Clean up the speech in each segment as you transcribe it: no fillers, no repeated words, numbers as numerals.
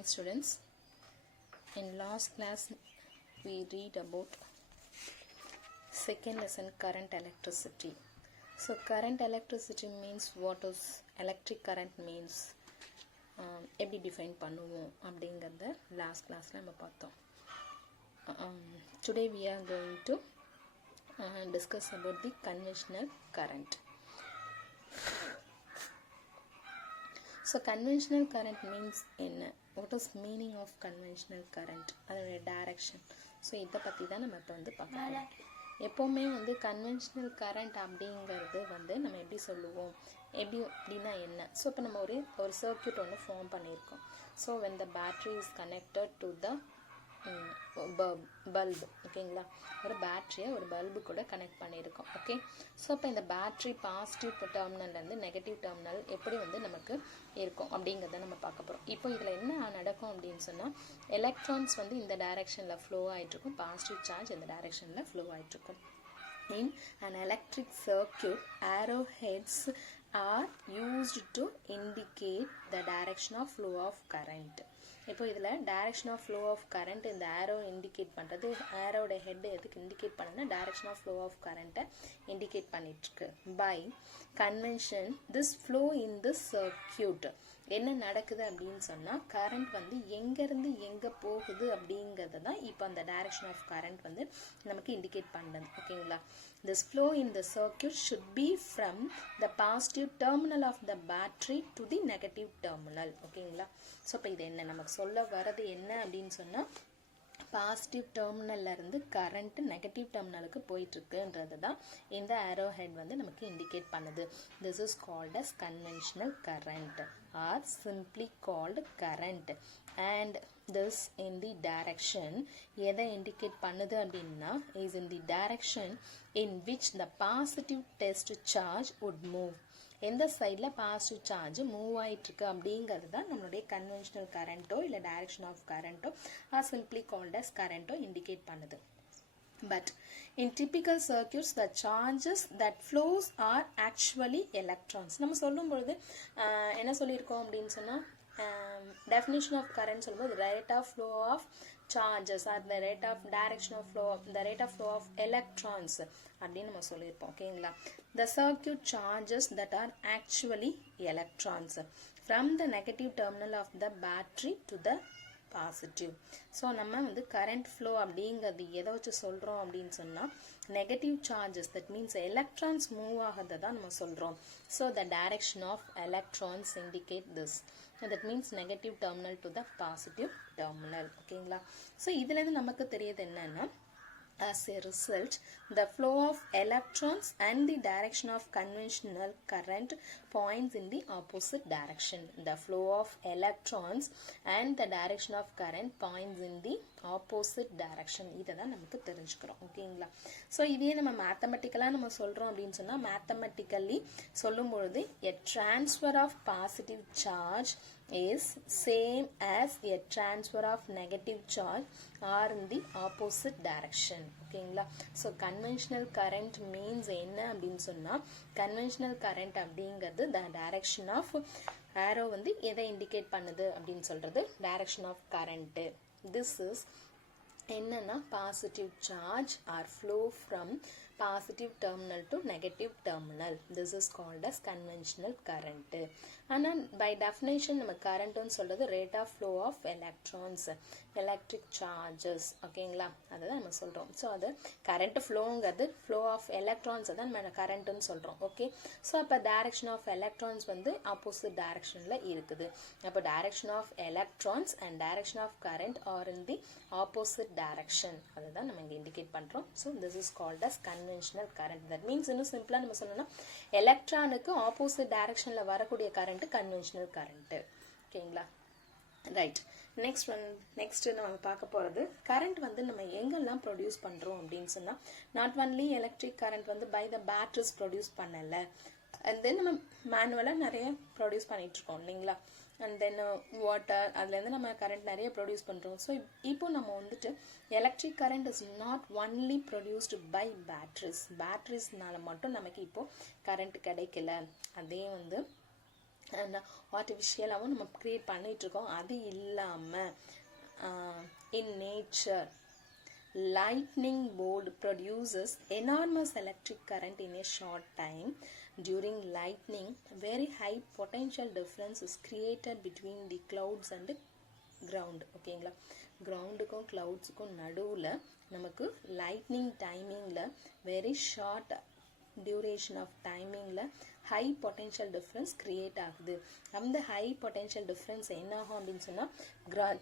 Fine students, in last class we read about second lesson current electricity. So current electricity means what is electric current means எப்படி define பண்ணுவோம் அப்படிங்கறத last கிளாஸ்ல நம்ம பார்த்தோம். Today we are going to discuss about the conventional current. So conventional current means என்ன, what is meaning of conventional current, அதோட direction. So இதை பற்றி தான் நம்ம இப்போ வந்து பார்க்கலாம். எப்போவுமே வந்து கன்வென்ஷனல் கரண்ட் அப்படிங்கிறது வந்து நம்ம எப்படி சொல்லுவோம், எப்படி அப்படின்னா என்ன. ஸோ இப்போ நம்ம ஒரு சர்க்யூட் ஒன்று ஃபார்ம் பண்ணியிருக்கோம். So when the battery is connected to the bulb, ஓகேங்களா, ஒரு பேட்டரியை ஒரு பல்பு கூட கனெக்ட் பண்ணியிருக்கோம். ஓகே, ஸோ இப்போ இந்த பேட்டரி பாசிட்டிவ் டெர்மினல்லேருந்து நெகட்டிவ் டெர்மினல் எப்படி வந்து நமக்கு இருக்கும் அப்படிங்கிறத நம்ம பார்க்க போகிறோம். இப்போ இதில் என்ன நடக்கும் அப்படின்னு சொன்னால், எலக்ட்ரான்ஸ் வந்து இந்த டைரெக்ஷனில் ஃப்ளோ ஆகிட்ருக்கும், பாசிட்டிவ் சார்ஜ் இந்த டைரெக்ஷனில் flow ஆகிட்ருக்கும். In an electric circuit, arrowheads are used to indicate the direction of flow of current. இப்போ இதில் direction of flow of current இந்த ஆரோ இண்டிகேட் பண்ணுறது, ஆரோட ஹெட் எதுக்கு இண்டிகேட் பண்ணுன்னா டைரக்ஷன் ஆஃப் ஃப்ளோ ஆஃப் கரண்ட்டை இண்டிகேட் பண்ணிட்டுருக்கு. By convention this flow in this circuit என்ன நடக்குது அப்படின்னு சொன்னால், கரண்ட் வந்து எங்கேருந்து எங்கே போகுது அப்படிங்கிறது தான் இப்போ அந்த டைரக்ஷன் ஆஃப் கரண்ட் வந்து நமக்கு இண்டிகேட் பண்ணுறது. ஓகேங்களா, this flow in the circuit should be from the positive terminal of the battery to the negative terminal. ஓகேங்களா, ஸோ இப்போ இது என்ன நமக்கு சொல்ல வர்றது என்ன அப்படின்னு சொன்னால், பாசிட்டிவ் டெர்மினல்ல இருந்து கரண்ட் நெகட்டிவ் டெர்மினலுக்கு போயிட்டு இருக்குன்றது தான் இந்த ஆரோ ஹெட் வந்து நமக்கு இண்டிகேட் பண்ணுது. This is called as conventional current or simply called current. And this in the direction எதை இண்டிகேட் பண்ணுது அப்படின்னா, is in the direction in which the positive test charge would move. எந்த சைடில் பாசிட்டிவ் சார்ஜ் மூவ் ஆகிட்டுருக்கு அப்படிங்கிறது தான் நம்மளுடைய conventional கரண்ட்டோ இல்லை டைரக்ஷன் ஆஃப் கரண்ட்டோ ஆர் சிம்பிளி கால்ட் அஸ் கரண்ட்டோ இண்டிகேட் பண்ணுது. But in typical circuits the charges that flows are actually electrons. நம்ம சொல்லும் பொழுது என்ன சொல்லியிருக்கோம் அப்படின்னு சொன்னால், definition of current சொல்லும்போது rate of flow of charges or the rate of direction of flow, the rate of flow of electrons அப்படின்னு நம்ம சொல்லியிருப்போம். ஓகேங்களா, the circuit charges that are actually electrons from the negative terminal of the battery to the positive. So நம்ம வந்து current flow அப்படிங்கிறது எதை வச்சு சொல்கிறோம் அப்படின்னு சொன்னால், negative charges, that means electrons move ஆகிறத தான் நம்ம சொல்கிறோம். So the direction of electrons indicate this, that means negative terminal to the positive terminal. ஓகேங்களா, ஸோ இதுலேருந்து நமக்கு தெரியுது என்னன்னா, as a result the flow of electrons and the direction of conventional current points in the opposite direction. The flow of electrons and the direction of current points in the opposite direction. இதை தான் நமக்கு தெரிஞ்சுக்கிறோம். ஓகேங்களா, so இதே நம்ம மேத்தமெட்டிக்கலாக நம்ம சொல்கிறோம் அப்படின்னு சொன்னால், மேத்தமெட்டிக்கலி சொல்லும் பொழுது a transfer of positive charge is same as a transfer of negative charge or in the opposite direction. ஓகேங்களா, ஸோ கன்வென்ஷனல் கரண்ட் மீன்ஸ் என்ன அப்படின்னு சொன்னால், கன்வென்ஷனல் கரண்ட் அப்படிங்கிறது த டைரக்ஷன் ஆஃப் ஆரோ வந்து எதை இண்டிகேட் பண்ணுது அப்படின்னு சொல்கிறது direction of current. This is என்னன்னா positive charge or flow from positive terminal to negative terminal. This is called as conventional current. ஆனால் by definition நம்ம currentன்னு சொல்றது rate of flow of electrons, electric charges. ஓகேங்களா, அதுதான் நம்ம சொல்கிறோம். ஸோ அது current flowங்கிறது flow of electrons தான் நம்ம currentன்னு சொல்கிறோம். ஓகே, ஸோ அப்போ direction of electrons வந்து opposite directionல இருக்குது. அப்போ direction of electrons and direction of current are in the opposite direction. அதுதான் நம்ம இங்கே இண்டிகேட் பண்ணுறோம். So this is called as conventional current. That means இன்னும் சிம்பிளா நம்ம சொல்லணும்னா, எலக்ட்ரானுக்கு ஆப்போசிட் டைரக்ஷன்ல வரக்கூடிய கரண்ட் கன்வென்ஷனல் கரண்ட். ஓகேங்களா, ரைட். நெக்ஸ்ட் நம்ம பார்க்க போறது, கரண்ட் வந்து நம்ம எங்கெல்லாம் ப்ரொடியூஸ் பண்றோம் அப்படின்னு சொன்னா, நாட் ஒன்லி எலக்ட்ரிக் கரண்ட் வந்து பை த பேட்டரிஸ் ப்ரொடியூஸ் பண்ணல, அண்ட் தென் நம்ம மேனுவலா நிறைய ப்ரொடியூஸ் பண்ணிட்டு இருக்கோம் இல்லைங்களா, அண்ட் தென் வாட்டர், அதுலேருந்து நம்ம கரண்ட் நிறைய ப்ரொடியூஸ் பண்ணுறோம். ஸோ இப்போ நம்ம வந்துட்டு electric current is not only produced by பேட்ரிஸ்னால மட்டும் நமக்கு இப்போ கரண்ட் கிடைக்கல. அதே வந்து அண்ட் ஆர்டிஃபிஷியலாகவும் நம்ம க்ரியேட் பண்ணிகிட்ருக்கோம். அது இல்லாமல் in nature lightning bolt produces enormous electric current in a short time. During lightning, very high potential difference is created between the clouds and ground. ஓகேங்களா, கிரவுண்டுக்கும் கிளவுட்ஸுக்கும் நடுவில் நமக்கு லைட்னிங் டைமிங்கில் வெரி ஷார்ட் டியூரேஷன் ஆஃப் டைமிங்கில் high potential difference create ஆகுது. அந்த high potential difference என்ன ஆகும் அப்படின்னு சொன்னால்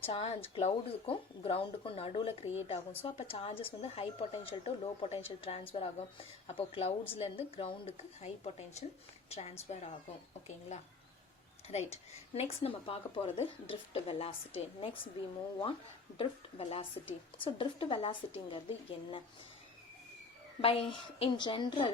சார்ஜ் க்ளவுடுக்கும் கிரவுண்டுக்கும் நடுவில் க்ரியேட் ஆகும். ஸோ அப்போ சார்ஜஸ் வந்து high potential to low potential transfer ஆகும். அப்போ க்ளவுட்ஸ்லேருந்து கிரவுண்டுக்கு ஹை பொட்டென்ஷியல் ட்ரான்ஸ்ஃபர் ஆகும். ஓகேங்களா, ரைட். நெக்ஸ்ட் நம்ம பார்க்க போகிறது drift velocity. Next we move on drift velocity. So drift வெலாசிட்டிங்கிறது என்ன? In general,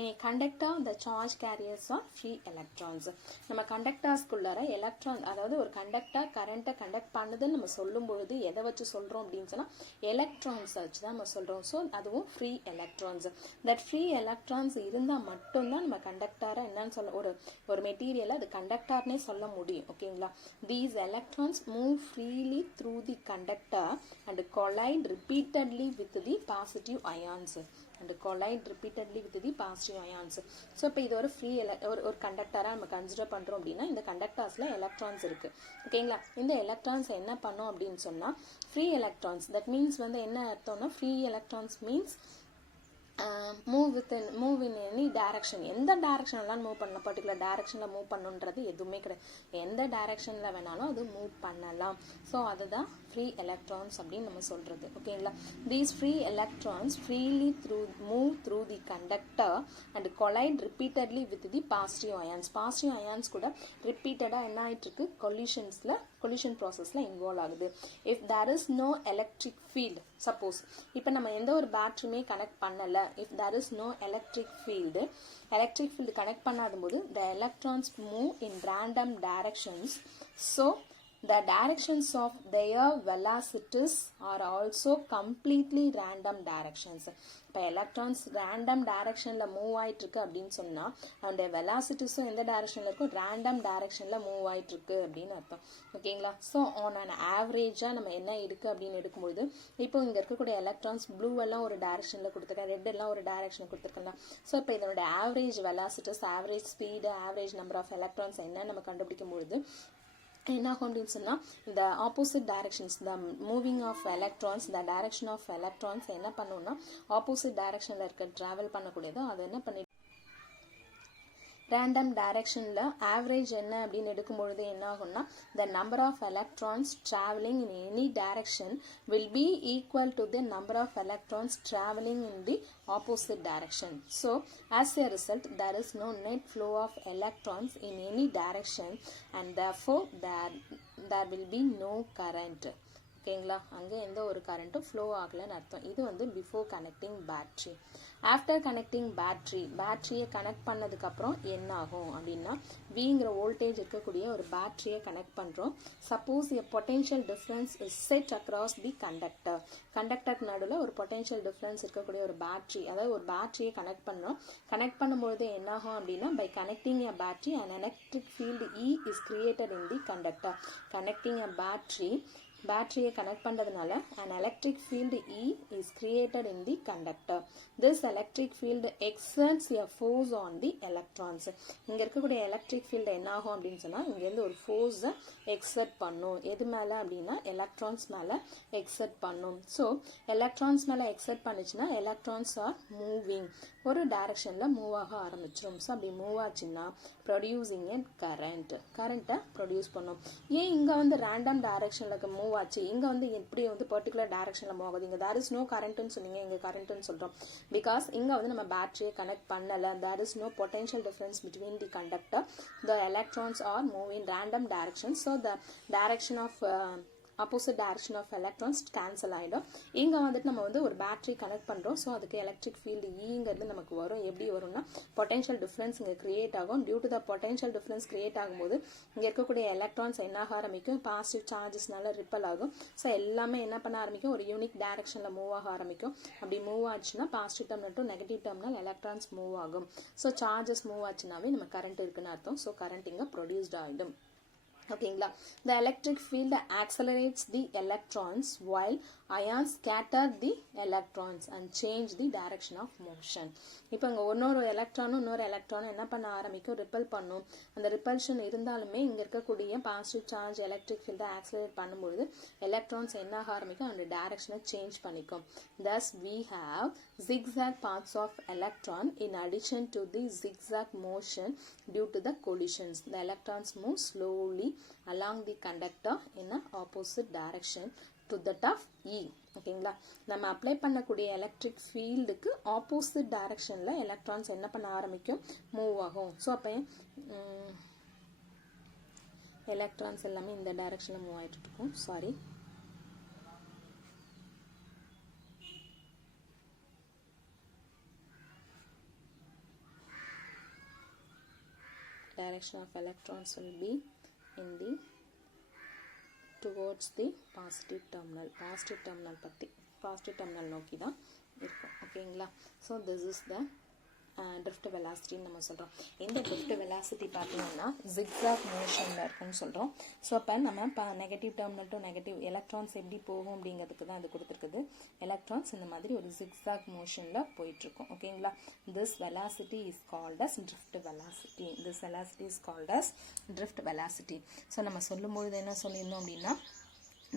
in a conductor, the charge carriers are free electrons. நம்ம கண்டக்டர்ஸ்குள்ளார எலக்ட்ரான், அதாவது ஒரு கண்டக்டர் கரண்ட்டை கண்டக்ட் பண்ணுதுன்னு நம்ம சொல்லும்பொழுது எதை வச்சு சொல்கிறோம் அப்படின்னு சொன்னால் எலக்ட்ரான்ஸை வச்சு தான் நம்ம சொல்கிறோம். ஸோ அதுவும் free electrons. That free electrons இருந்தால் மட்டும்தான் நம்ம கண்டக்டரை என்னன்னு சொல்ல, ஒரு மெட்டீரியலை அது கண்டக்டர்னே சொல்ல முடியும். ஓகேங்களா, these electrons move freely through the conductor and collide repeatedly with the positive ions. and collide repeatedly with the positive ions. So இப்போ இது ஒரு ஃப்ரீ ஒரு கண்டக்டராக நம்ம கன்சிடர் பண்ணுறோம் அப்படின்னா இந்த கண்டக்டர்ஸில் எலக்ட்ரான்ஸ் இருக்குது. ஓகேங்களா, இந்த எலக்ட்ரான்ஸ் என்ன பண்ணோம் அப்படின்னு சொன்னால் ஃப்ரீ எலக்ட்ரான்ஸ். தட் மீன்ஸ் வந்து என்ன அர்த்தம்னா free electrons means move in any direction. எந்த டைரக்ஷன்லாம் மூவ் பண்ணலாம், பர்டிகுலர் டைரக்ஷனில் மூவ் பண்ணுன்றது எதுவுமே கிடையாது. எந்த டைரக்ஷனில் வேணாலும் அது மூவ் பண்ணலாம். ஸோ அதுதான் ஃப்ரீ எலக்ட்ரான்ஸ் அப்படின்னு நம்ம சொல்கிறது. ஓகேங்களா, these free electrons freely move through the conductor and collide repeatedly with the positive ions. Positive ions கூட ரிப்பீட்டடாக என்ன ஆகிட்டு இருக்கு, கொலிஷன் ப்ராசஸில் இன்வால்வ் ஆகுது. If there is no electric field, suppose இப்போ நம்ம எந்த ஒரு பேட்டரியுமே கனெக்ட் பண்ணலை, if there is no electric field connect பண்ணாத போது the electrons move in random directions. So the directions of their velocities are also completely random directions. இப்போ electrons random டைரக்ஷனில் மூவ் ஆகிட்டுருக்கு அப்படின்னு சொன்னால் அந்த வெலாசிட்டிஸும் எந்த டைரக்ஷனில் இருக்கும், ரேண்டம் டைரக்ஷனில் மூவ் ஆகிட்டுருக்கு அப்படின்னு அர்த்தம். ஓகேங்களா, ஸோ ஆன் அன் ஆவரேஜாக நம்ம என்ன இருக்குது அப்படின்னு எடுக்கும்போது இப்போ இங்கே இருக்கக்கூடிய எலக்ட்ரான்ஸ் ப்ளூ எல்லாம் ஒரு டைரக்ஷனில் கொடுத்துருக்கேன், ரெட் எல்லாம் ஒரு டைரக்ஷனில் கொடுத்துருக்கலாம். ஸோ இப்போ இதனோட average velocities, average speed, average number of electrons என்ன நம்ம கண்டுபிடிக்கும் பொழுது என்ன ஆகும் அப்படின்னு சொன்னால் இந்த opposite directions, the moving of electrons, the direction of electrons என்ன பண்ணணும்னா ஆப்போசிட் டைரக்ஷனில் இருக்க ட்ராவல் பண்ணக்கூடியதோ அதை என்ன பண்ணி ரேண்டம் டைரக்ஷனில் ஆவரேஜ் என்ன அப்படின்னு எடுக்கும்பொழுது என்ன ஆகும்னா the number of electrons traveling in any direction will be equal to the number of electrons traveling in the opposite direction. So as a result there is no net flow of electrons in any direction and therefore there will be no current. ஓகேங்களா, அங்கே எந்த ஒரு கரண்ட்டும் flow ஆகலைன்னு அர்த்தம். இது வந்து before connecting battery. After connecting பேட்டரியை கனெக்ட் பண்ணதுக்கப்புறம் என்ன ஆகும் அப்படின்னா விங்கிற வோல்டேஜ் இருக்கக்கூடிய ஒரு பேட்டரியை கனெக்ட் பண்ணுறோம். Suppose a potential difference is set across the கண்டக்டருக்கு நடுவில் ஒரு பொட்டென்ஷியல் டிஃப்ரென்ஸ் இருக்கக்கூடிய ஒரு பேட்டரி, அதாவது ஒரு பேட்டரியை கனெக்ட் பண்ணுறோம். கனெக்ட் பண்ணும்பொழுது என்ன ஆகும் அப்படின்னா by connecting a battery and electric field E is created in the conductor. Connecting a பேட்டரியை கனெக்ட் பண்ணுறதுனால an electric field E is created in the conductor. This electric field exerts a force on the electrons. இங்கே இருக்கக்கூடிய electric field என்ன ஆகும் அப்படின்னு சொன்னால் இங்கேருந்து ஒரு ஃபோர்ஸை எக்ஸர்ட் பண்ணும். எது மேலே அப்படின்னா எலக்ட்ரான்ஸ் மேலே எக்ஸர்ட் பண்ணும். ஸோ எலக்ட்ரான்ஸ் மேலே எக்ஸர்ட் பண்ணிச்சுன்னா எலக்ட்ரான்ஸ் ஆர் மூவிங், ஒரு டைரக்ஷனில் மூவ் ஆக ஆரம்பிச்சிடும். ஸோ அப்படி மூவ் ஆச்சுன்னா ப்ரொடியூசிங் எ கரண்ட்டை ப்ரொடியூஸ் பண்ணும். ஏன் இங்கே வந்து ரேண்டம் டைரக்ஷனில் மூவ் ஆச்சு, இங்கே வந்து எப்படி வந்து பர்டிகுலர் டைரக்ஷனில் மூவ் ஆகுது, இங்கே தேர் இஸ் நோ கரண்ட்டுன்னு சொன்னீங்க, இங்கே கரண்ட்டுன்னு சொல்கிறோம். பிகாஸ் இங்கே வந்து நம்ம பேட்டரியை கனெக்ட் பண்ணலை, there is no potential difference between the conductor, the electrons are move in random direction. So the direction of opposite direction of electrons cancel ஆகிடும். இங்கே வந்துட்டு நம்ம வந்து ஒரு பேட்டரி கனெக்ட் பண்ணுறோம். ஸோ அதுக்கு எலக்ட்ரிக் ஃபீல்டு ஈங்கிறது நமக்கு வரும். எப்படி வரும்னா பொட்டென்ஷியல் டிஃப்ரென்ஸ் இங்கே கிரியேட் ஆகும். Due to the potential difference create ஆகும்போது இங்கே இருக்கக்கூடிய எலக்ட்ரான்ஸ் என்ன ஆக ஆரம்பிக்கும், பாசிட்டிவ் சார்ஜஸ்னால ரிப்பல் ஆகும். ஸோ எல்லாமே என்ன பண்ண ஆரம்பிக்கும், ஒரு யூனிக் டைரக்ஷனில் மூவ் ஆக ஆரம்பிக்கும். அப்படி மூவ் ஆச்சுன்னா positive terminal to negative terminal electrons move ஆகும். ஸோ சார்ஜஸ் மூவ் ஆச்சுனாவே நம்ம கரண்ட் இருக்குன்னு அர்த்தம். ஸோ கரண்ட் இங்கே ப்ரொடியூஸ்ட் ஆகிடும். ஓகேங்களா. the electric field accelerates the electrons while ions scatter the electrons and change the direction of motion. இப்போ இங்கே இன்னொரு எலக்ட்ரானும் என்ன பண்ண ஆரம்பிக்கும், ரிப்பல் பண்ணும். அந்த ரிப்பல்ஷன் இருந்தாலுமே இங்கே இருக்கக்கூடிய பாசிட்டிவ் சார்ஜ் எலக்ட்ரிக் ஃபீல்டை ஆக்சலரேட் பண்ணும்பொழுது எலக்ட்ரான்ஸ் என்ன ஆக ஆரம்பிக்கும், அந்த டைரக்ஷனை சேஞ்ச் பண்ணிக்கும். thus we have zigzag paths of electron in addition to the zigzag motion due to the collisions. The electrons move slowly along the conductor in an opposite direction to that of E. ஓகேங்களா. நம்ம apply பண்ணக்கூடிய electric ஃபீல்டுக்கு opposite டைரக்ஷனில் electrons என்ன பண்ண ஆரம்பிக்கும், move ஆகும். So அப்போ எலக்ட்ரான்ஸ் எல்லாமே இந்த டைரக்ஷனில் மூவ் ஆகிட்டு இருக்கும். Sorry, direction of electrons will be in the towards the positive terminal. positive terminal நோக்கி தான் இருக்கும். ஓகேங்களா. So this is the drift velocity நம்ம சொல்கிறோம். இந்த drift velocity பார்த்தீங்கன்னா zigzag மோஷனில் இருக்குன்னு சொல்கிறோம். ஸோ அப்போ நம்ம negative terminal to negative electrons எப்படி போகும் அப்படிங்கிறதுக்கு தான் அது கொடுத்துருக்குது. எலக்ட்ரான்ஸ் இந்த மாதிரி ஒரு zigzag மோஷனில் போயிட்டுருக்கும். ஓகேங்களா. this velocity is called as drift velocity. this velocity is called as drift velocity. So நம்ம சொல்லும்பொழுது என்ன சொல்லியிருந்தோம் அப்படின்னா,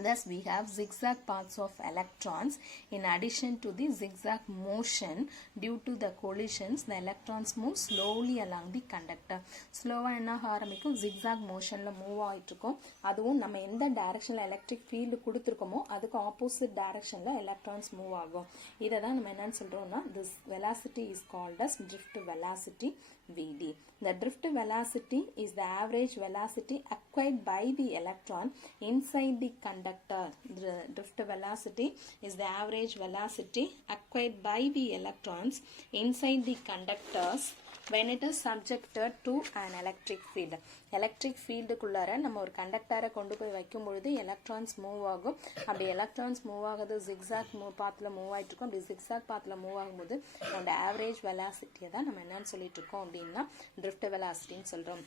thus we have zigzag paths of electrons in addition to the zigzag motion due to the collisions. The electrons move slowly along the conductor. ஸ்லோவா என்ன ஆரம்பிக்கும், zigzag motionல move ஆகிட்டு இருக்கும். அதுவும் நம்ம எந்த டைரக்ஷனில் எலக்ட்ரிக் ஃபீல்டு கொடுத்துருக்கோமோ அதுக்கு ஆப்போசிட் டைரக்ஷனில் எலக்ட்ரான்ஸ் மூவ் ஆகும். இதை தான் நம்ம என்னன்னு சொல்கிறோம்னா, this velocity is called as drift velocity Vd. The drift velocity is the average velocity acquired by the electron inside the conductor. The drift velocity is the average velocity acquired by the electrons inside the conductors when it is subjected to an electric field. Electric ஃபீல்டுக்குள்ளார நம்ம ஒரு கண்டக்டரை கொண்டு போய் வைக்கும் பொழுது electrons move ஆகும். அப்படி எலக்ட்ரான்ஸ் மூவ் ஆகுது ஜிக்ஸாக் பாத்தில் மூவ் ஆகிட்டு இருக்கும். அப்படி ஜிக்ஸாக் பாத்தில் மூவ் ஆகும்போது அதோட ஆவரேஜ் வெலாசிட்டியை தான் நம்ம என்னன்னு சொல்லிட்டு இருக்கோம் அப்படின்னா drift velocity சொல்கிறோம்.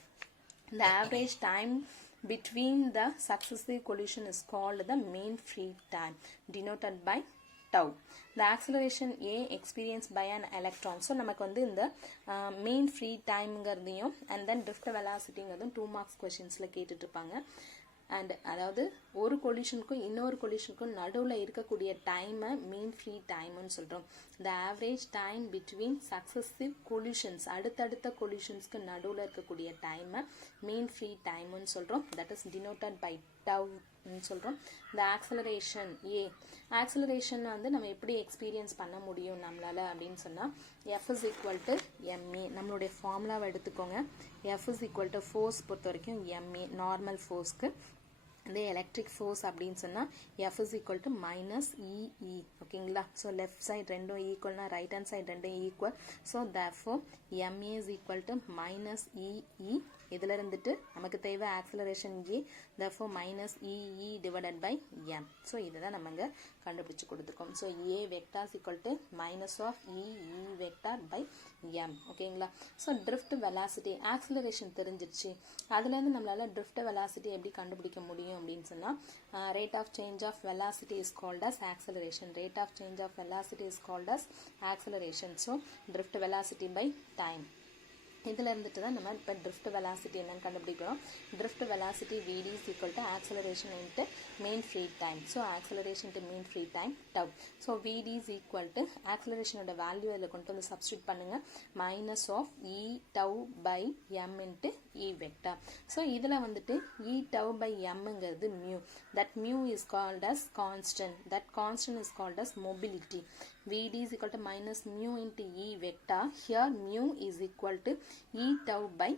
The average time between the successive collision is called the mean free time, denoted by tau. The acceleration A experienced by an electron. So நமக்கு வந்து இந்த mean free timeங்கிறதையும் and then drift velocityங்கிறதும் 2 marks questionsல கேட்டுட்டு இருப்பாங்க. And அதாவது ஒரு கொலிஷனுக்கும் இன்னொரு கொலிஷனுக்கும் நடுவில் இருக்கக்கூடிய டைமை மீன் ஃப்ரீ டைம்னு சொல்கிறோம். The average time between successive collisions, அடுத்தடுத்த கொலிஷன்ஸ்க்கு நடுவில் இருக்கக்கூடிய டைமை மீன் ஃப்ரீ டைம்னு சொல்கிறோம். தட் இஸ் டினோட்டட் பை டவ்னு சொல்கிறோம். த ஆக்சலரேஷன் ஏ, ஆக்சலரேஷன் வந்து நம்ம எப்படி எக்ஸ்பீரியன்ஸ் பண்ண முடியும் நம்மளால் அப்படின்னு சொன்னால், F is equal to MA. நம்மளுடைய ஃபார்முலாவை எடுத்துக்கோங்க. F is equal to force பொறுத்த வரைக்கும் எம்ஏ நார்மல் ஃபோர்ஸ்க்கு. இதே எலக்ட்ரிக் ஃபோர்ஸ் அப்படின்னு சொன்னால் F is equal to minus e E. ஓகேங்களா. ஸோ லெஃப்ட் சைட் ரெண்டும் ஈக்குவல்னா ரைட் ஹேண்ட் சைட் ரெண்டும் equal. So therefore m a is equal to minus e E. இதில் இருந்துட்டு நமக்கு தேவை acceleration a, therefore minus e E divided by m. So இதை தான் நம்ம இங்கே கண்டுபிடிச்சு கொடுத்துருக்கோம். So a vector equal to minus of e E vector by m. ஓகேங்களா. ஸோ drift velocity ஆக்சலரேஷன் தெரிஞ்சிருச்சு. அதுலேருந்து நம்மளால் drift velocity எப்படி கண்டுபிடிக்க முடியும் அப்படின்னு சொன்னால், rate of change of velocity is called as acceleration. Rate of change of velocity is called as acceleration. So drift velocity by time. இதில் இருந்துட்டு தான் நம்ம இப்போ drift velocity என்னன்னு கண்டுபிடிக்கிறோம். drift velocity Vd is equal to acceleration into mean free time. So acceleration to mean free time tau. So Vd is equal to acceleration ஓட value இதில் கொண்டு வந்து சப்ஸ்டியூட் பண்ணுங்க. Minus of e tau by m into E vector. So இதில் வந்துட்டு E tau by mங்கிறது mu. That mu is called as constant. That constant is called as mobility. Vd is equal to minus mu into E vector. Here mu is equal to E tau by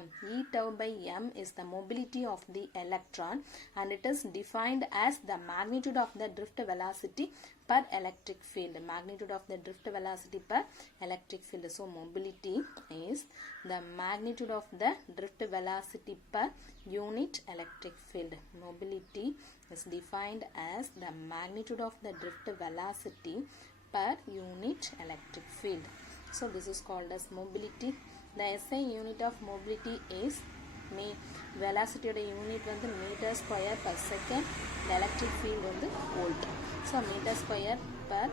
m. E tau by m is the mobility of the electron and it is defined as the magnitude of the drift velocity per electric field. Magnitude of the drift velocity per electric field. So mobility is the magnitude of the drift velocity per unit electric field. Mobility is defined as the magnitude of the drift velocity per unit electric field. So this is called as mobility. The SI unit of mobility is velocity oda unit வந்து meter square per second. The electric field வந்து volt. So meter square per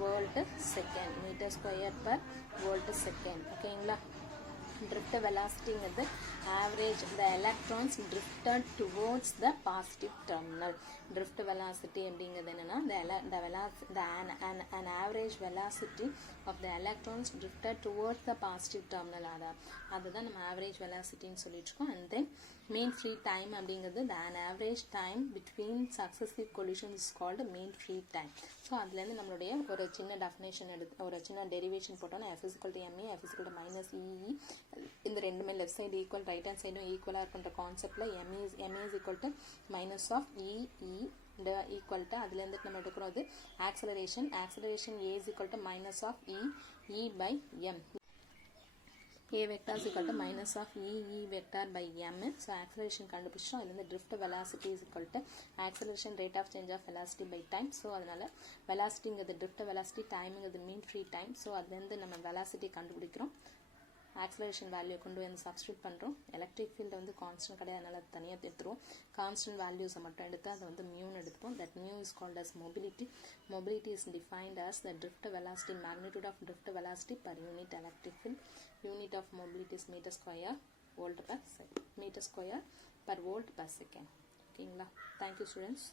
volt second. Meter square per volt second. ஓகேங்களா? drift velocity is average the electrons drifted towards the positive terminal. Drift velocity அப்படிங்கிறது என்னன்னா an average velocity of the electrons drifted towards the positive terminal. அதுதான் நம்ம average velocity ன்னு சொல்லிட்டுருக்கோம். And then mean free time அப்படிங்கிறது an average time between successive collisions is called mean free time. So அதுலேருந்து நம்மளுடைய ஒரு சின்ன டெஃபினேஷன் ஒரு சின்ன டெரிவேஷன் போட்டோம்னா f is equal to ma, f is equal to minus ee. இந்த ரெண்டுமே left side equal right hand சைடும் ஈக்குவலாக இருக்குன்ற கான்செப்டில் ma is equal to minus of e equal to அதுலேருந்து நம்ம எடுக்கிறோம் அது acceleration a is equal to minus of e by m. A vector is equal to minus of E vector by m. So acceleration கண்டுபிடிச்சோம். அதுல drift velocity is equal to acceleration rate of change of velocity by time. So அதனால velocityங்கிறது drift velocity, timeங்கிறது mean free time. So அதுலேருந்து நம்ம velocity கண்டுபிடிக்கிறோம். acceleration value கொண்டு வந்து substitute பண்ணுறோம். electric field வந்து constant கிடையாது, அதனால தனியாக எடுத்துருவோம். constant values மட்டும் எடுத்து அதை வந்து மியூன்னு எடுத்துப்போம். that mu is called as mobility. Mobility is defined as the drift velocity, magnitude of drift velocity per unit electric field. Unit of mobility is meter square volt per second. Meter square per volt per second. ஓகேங்களா? Thank you students.